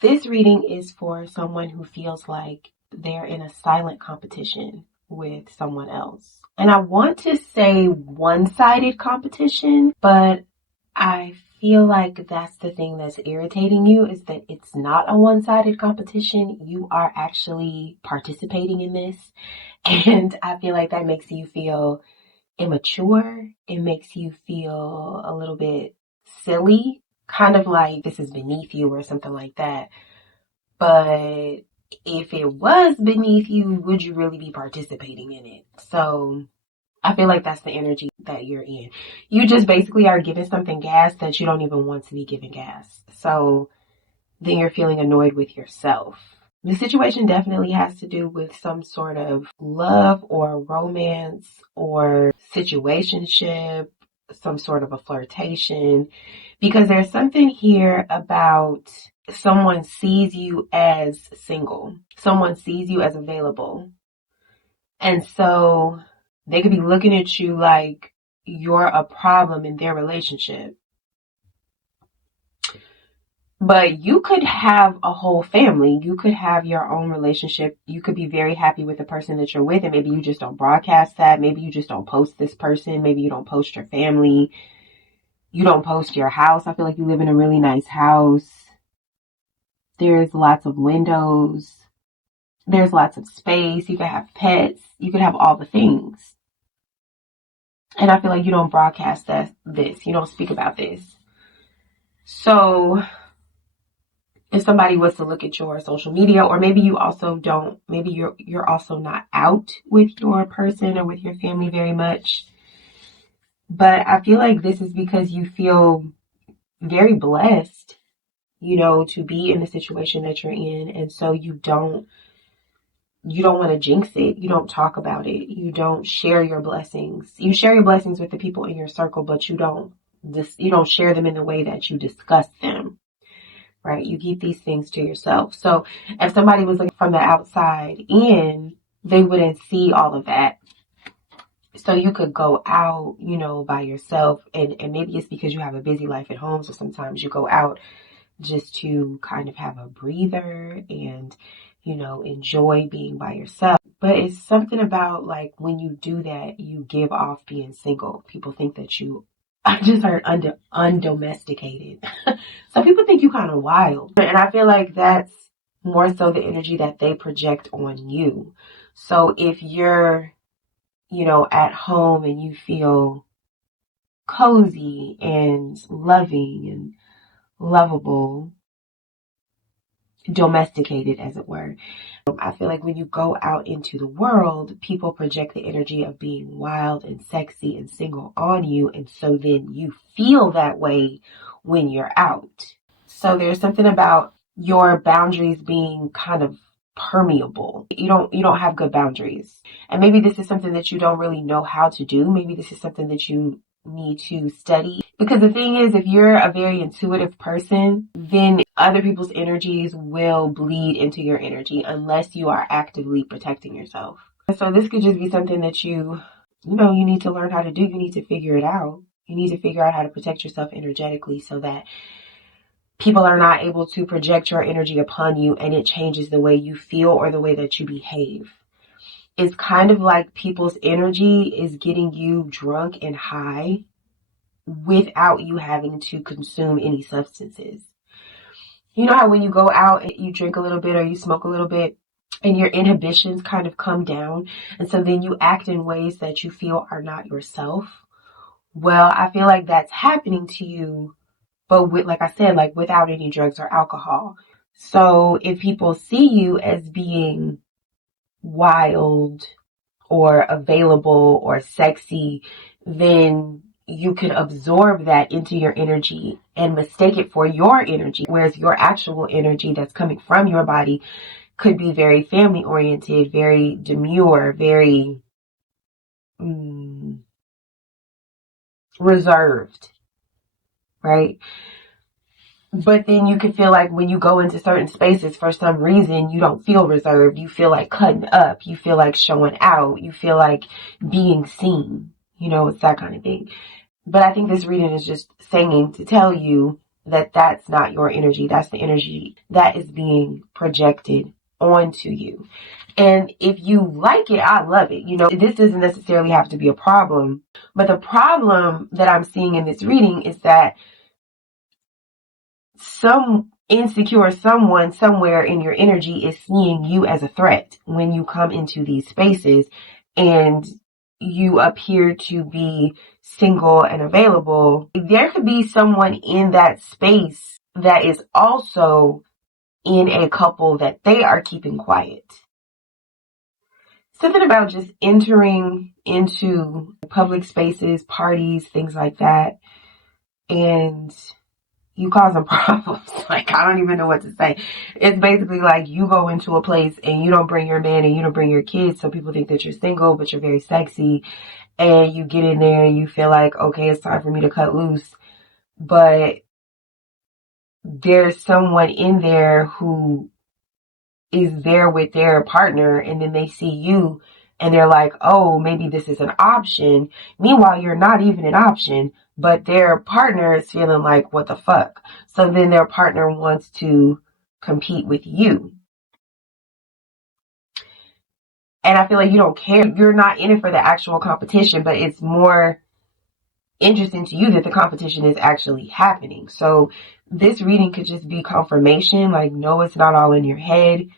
This reading is for someone who feels like they're in a silent competition with someone else. And I want to say one-sided competition, but I feel like that's the thing that's irritating you, is that it's not a one-sided competition. You are actually participating in this. And I feel like that makes you feel immature. It makes you feel a little bit silly, kind of like this is beneath you or something like that. But if it was beneath you, would you really be participating in it? So I feel like that's the energy that you're in. You just basically are giving something gas that you don't even want to be given gas. So then you're feeling annoyed with yourself. The situation definitely has to do with some sort of love or romance or situationship, some sort of a flirtation, because there's something here about someone sees you as single. Someone sees you as available. And so they could be looking at you like you're a problem in their relationship. But you could have a whole family. You could have your own relationship. You could be very happy with the person that you're with, and maybe you just don't broadcast that. Maybe you just don't post this person. Maybe you don't post your family. You don't post your house. I feel like you live in a really nice house. There's lots of windows. There's lots of space. You could have pets. You could have all the things. And I feel like you don't broadcast this. You don't speak about this. So if somebody was to look at your social media, or maybe you also don't, maybe you're also not out with your person or with your family very much. But I feel like this is because you feel very blessed, to be in the situation that you're in. And so you don't want to jinx it. You don't talk about it. You don't share your blessings. You share your blessings with the people in your circle, but you don't share them in the way that you discuss them. Right? You keep these things to yourself. So if somebody was looking from the outside in, they wouldn't see all of that. So you could go out, by yourself, and maybe it's because you have a busy life at home. So sometimes you go out just to kind of have a breather and, enjoy being by yourself. But it's something about like when you do that, you give off being single. People think that I just heard undomesticated. So people think you kind of wild. And I feel like that's more so the energy that they project on you. So if you're, at home and you feel cozy and loving and lovable, domesticated as it were, I feel like when you go out into the world, people project the energy of being wild and sexy and single on you. And so then you feel that way when you're out. So there's something about your boundaries being kind of permeable. You don't have good boundaries. And maybe this is something that you don't really know how to do. Maybe this is something that you need to study. Because the thing is, if you're a very intuitive person, then other people's energies will bleed into your energy unless you are actively protecting yourself. So this could just be something that you need to learn how to do. You need to figure it out. You need to figure out how to protect yourself energetically so that people are not able to project your energy upon you and it changes the way you feel or the way that you behave. It's kind of like people's energy is getting you drunk and high without you having to consume any substances. You know how when you go out and you drink a little bit or you smoke a little bit and your inhibitions kind of come down, and so then you act in ways that you feel are not yourself? Well, I feel like that's happening to you, but like I said, like without any drugs or alcohol. So if people see you as being wild or available or sexy, then you can absorb that into your energy and mistake it for your energy. Whereas your actual energy that's coming from your body could be very family oriented, very demure, very reserved, right? But then you can feel like when you go into certain spaces, for some reason, you don't feel reserved. You feel like cutting up. You feel like showing out. You feel like being seen. It's that kind of thing. But I think this reading is just saying to tell you that that's not your energy. That's the energy that is being projected onto you. And if you like it, I love it. You know, this doesn't necessarily have to be a problem. But the problem that I'm seeing in this reading is that some insecure someone somewhere in your energy is seeing you as a threat when you come into these spaces and you appear to be single and available. There could be someone in that space that is also in a couple that they are keeping quiet. Something about just entering into public spaces, parties, things like that, and you causing problems. Like, I don't even know what to say. It's basically like you go into a place and you don't bring your man and you don't bring your kids, so people think that you're single, but you're very sexy, and you get in there and you feel like, okay, it's time for me to cut loose, but there's someone in there who is there with their partner, and then they see you and they're like, oh, maybe this is an option. Meanwhile, you're not even an option, but their partner is feeling like, what the fuck? So then their partner wants to compete with you. And I feel like you don't care. You're not in it for the actual competition, but it's more interesting to you that the competition is actually happening. So this reading could just be confirmation, like, no, it's not all in your head.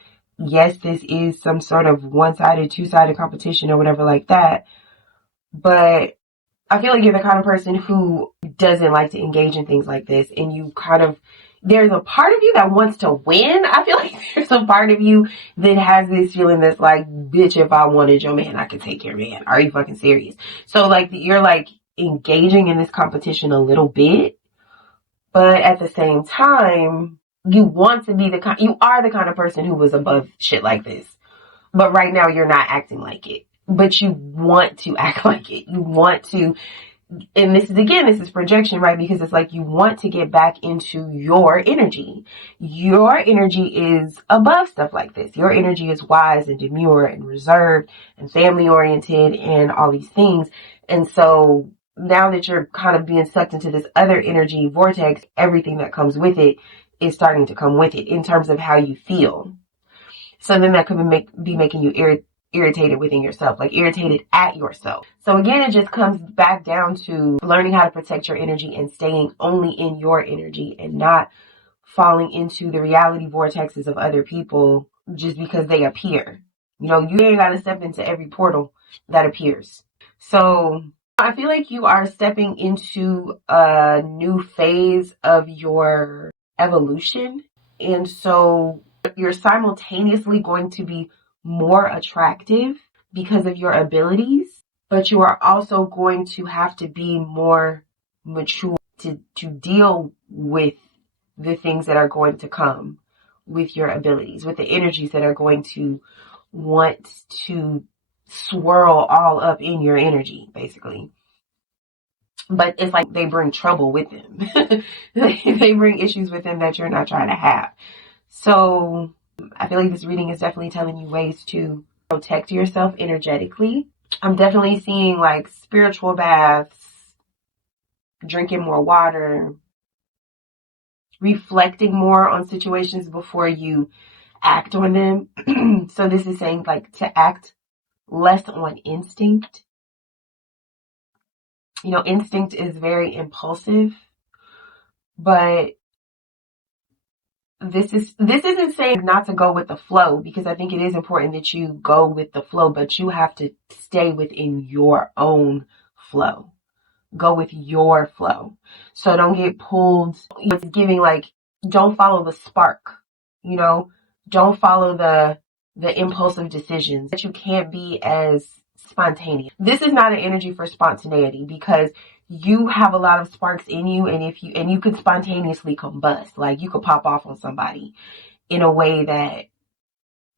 Yes, this is some sort of one-sided, two-sided competition or whatever like that. But I feel like you're the kind of person who doesn't like to engage in things like this. And you kind of, there's a part of you that wants to win. I feel like there's a part of you that has this feeling that's like, bitch, if I wanted your man, I could take your man. Are you fucking serious? So like, you're like engaging in this competition a little bit, but at the same time, you want to be you are the kind of person who was above shit like this. But right now you're not acting like it. But you want to act like it. You want to, and this is projection, right? Because it's like you want to get back into your energy. Your energy is above stuff like this. Your energy is wise and demure and reserved and family oriented and all these things. And so now that you're kind of being sucked into this other energy vortex, everything that comes with it is starting to come with it in terms of how you feel. So then that could be making you irritated within yourself, like irritated at yourself. So again, it just comes back down to learning how to protect your energy and staying only in your energy and not falling into the reality vortexes of other people just because they appear. You know, you ain't got to step into every portal that appears. So I feel like you are stepping into a new phase of your evolution. And so you're simultaneously going to be more attractive because of your abilities, but you are also going to have to be more mature to deal with the things that are going to come with your abilities, with the energies that are going to want to swirl all up in your energy, basically. But it's like they bring trouble with them. They bring issues with them that you're not trying to have. So I feel like this reading is definitely telling you ways to protect yourself energetically. I'm definitely seeing like spiritual baths, drinking more water, reflecting more on situations before you act on them. So this is saying like to act less on instinct. You know, instinct is very impulsive, but this isn't saying not to go with the flow, because I think it is important that you go with the flow, but you have to stay within your own flow. Go with your flow. So don't get pulled. It's giving like, don't follow the spark, you know, don't follow the impulsive decisions. That you can't be as spontaneous. This is not an energy for spontaneity, because you have a lot of sparks in you, and you could spontaneously combust. Like you could pop off on somebody in a way that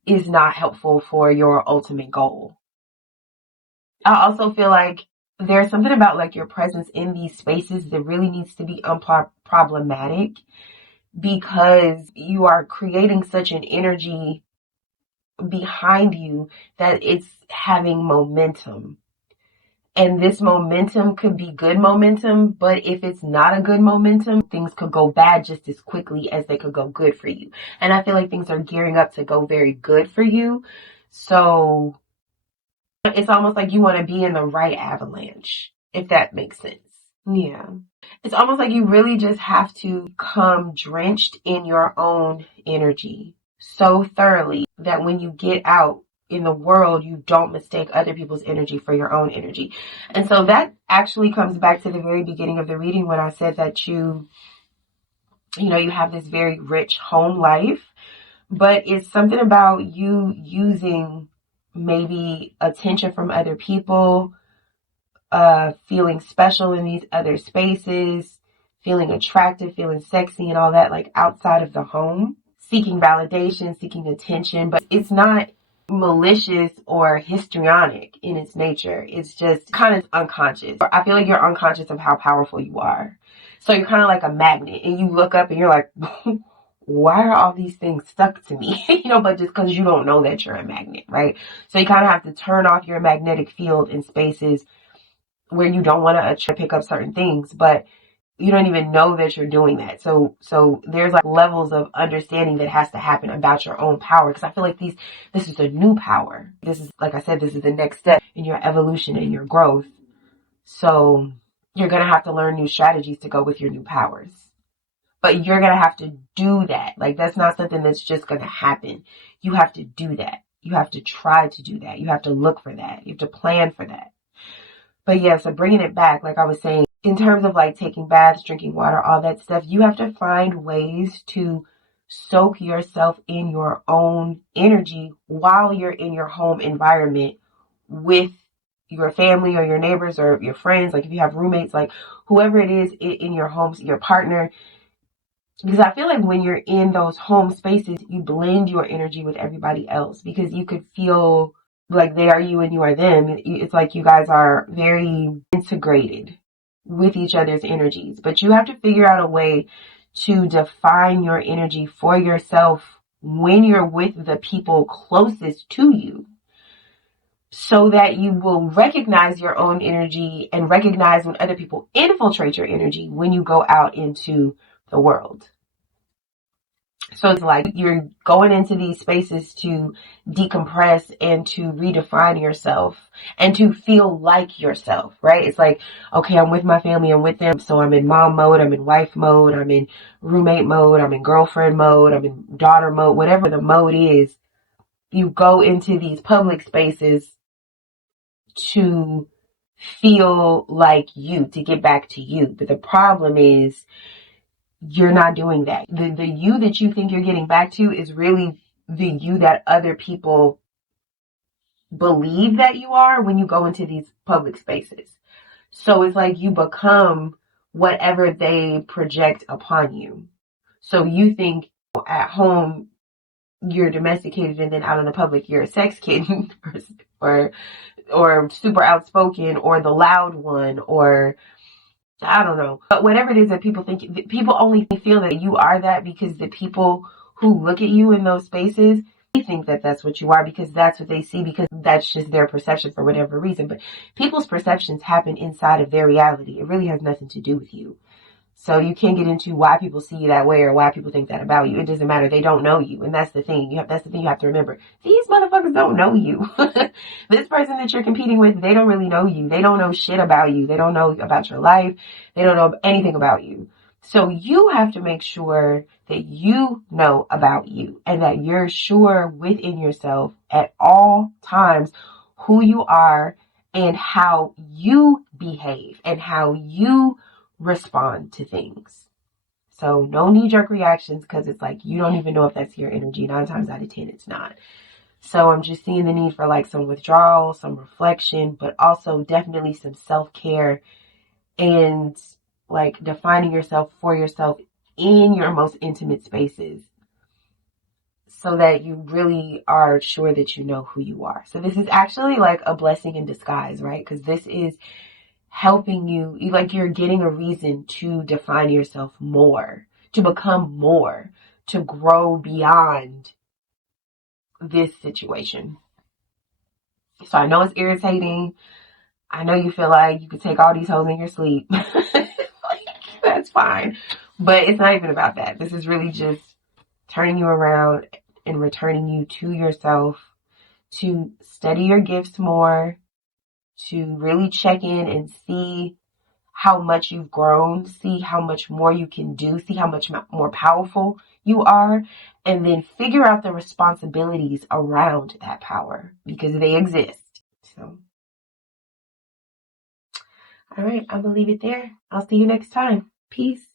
is not helpful for your ultimate goal. I also feel like there's something about like your presence in these spaces that really needs to be unproblematic, because you are creating such an energy behind you that it's having momentum. And this momentum could be good momentum, but if it's not a good momentum, things could go bad just as quickly as they could go good for you. And I feel like things are gearing up to go very good for you. So it's almost like you want to be in the right avalanche, if that makes sense. Yeah. It's almost like you really just have to come drenched in your own energy so thoroughly that when you get out in the world, you don't mistake other people's energy for your own energy. And so that actually comes back to the very beginning of the reading when I said that you have this very rich home life, but it's something about you using maybe attention from other people, feeling special in these other spaces, feeling attractive, feeling sexy and all that, like outside of the home, seeking validation, seeking attention, but it's not malicious or histrionic in its nature. It's just kind of unconscious. I feel like you're unconscious of how powerful you are. So you're kind of like a magnet and you look up and you're like, why are all these things stuck to me? But just because you don't know that you're a magnet, right? So you kind of have to turn off your magnetic field in spaces where you don't want to pick up certain things, but you don't even know that you're doing that. So there's like levels of understanding that has to happen about your own power. Cause I feel like this is a new power. This is, like I said, this is the next step in your evolution and your growth. So you're going to have to learn new strategies to go with your new powers, but you're going to have to do that. Like that's not something that's just going to happen. You have to do that. You have to try to do that. You have to look for that. You have to plan for that. But yeah, so bringing it back, like I was saying, in terms of like taking baths, drinking water, all that stuff, you have to find ways to soak yourself in your own energy while you're in your home environment with your family or your neighbors or your friends. Like if you have roommates, like whoever it is in your homes, your partner. Because I feel like when you're in those home spaces, you blend your energy with everybody else because you could feel like they are you and you are them. It's like you guys are very integrated with each other's energies, but you have to figure out a way to define your energy for yourself when you're with the people closest to you so that you will recognize your own energy and recognize when other people infiltrate your energy when you go out into the world. So it's like you're going into these spaces to decompress and to redefine yourself and to feel like yourself, right? It's like, okay, I'm with my family, I'm with them. So I'm in mom mode, I'm in wife mode, I'm in roommate mode, I'm in girlfriend mode, I'm in daughter mode, whatever the mode is. You go into these public spaces to feel like you, to get back to you. But the problem is, you're not doing that. The you that you think you're getting back to is really the you that other people believe that you are when you go into these public spaces. So it's like you become whatever they project upon you. So you think at home you're domesticated and then out in the public you're a sex kitten or super outspoken or the loud one or I don't know. But whatever it is that people think, people only feel that you are that because the people who look at you in those spaces, they think that that's what you are because that's what they see because that's just their perception for whatever reason. But people's perceptions happen inside of their reality. It really has nothing to do with you. So you can't get into why people see you that way or why people think that about you. It doesn't matter. They don't know you. And that's the thing. That's the thing you have to remember. These motherfuckers don't know you. This person that you're competing with, they don't really know you. They don't know shit about you. They don't know about your life. They don't know anything about you. So you have to make sure that you know about you and that you're sure within yourself at all times who you are and how you behave and how you respond to things. So no knee-jerk reactions because it's like you don't even know if that's your energy. 9 times out of 10, it's not. So I'm just seeing the need for like some withdrawal, some reflection, but also definitely some self-care and like defining yourself for yourself in your most intimate spaces so that you really are sure that you know who you are. So this is actually like a blessing in disguise, right? Because this is helping you, like you're getting a reason to define yourself more, to become more, to grow beyond this situation. So I know it's irritating. I know you feel like you could take all these hoes in your sleep. Like, that's fine. But it's not even about that. This is really just turning you around and returning you to yourself, to study your gifts more, to really check in and see how much you've grown, see how much more you can do, see how much more powerful you are, and then figure out the responsibilities around that power because they exist. So, all right, I'm gonna leave it there. I'll see you next time. Peace.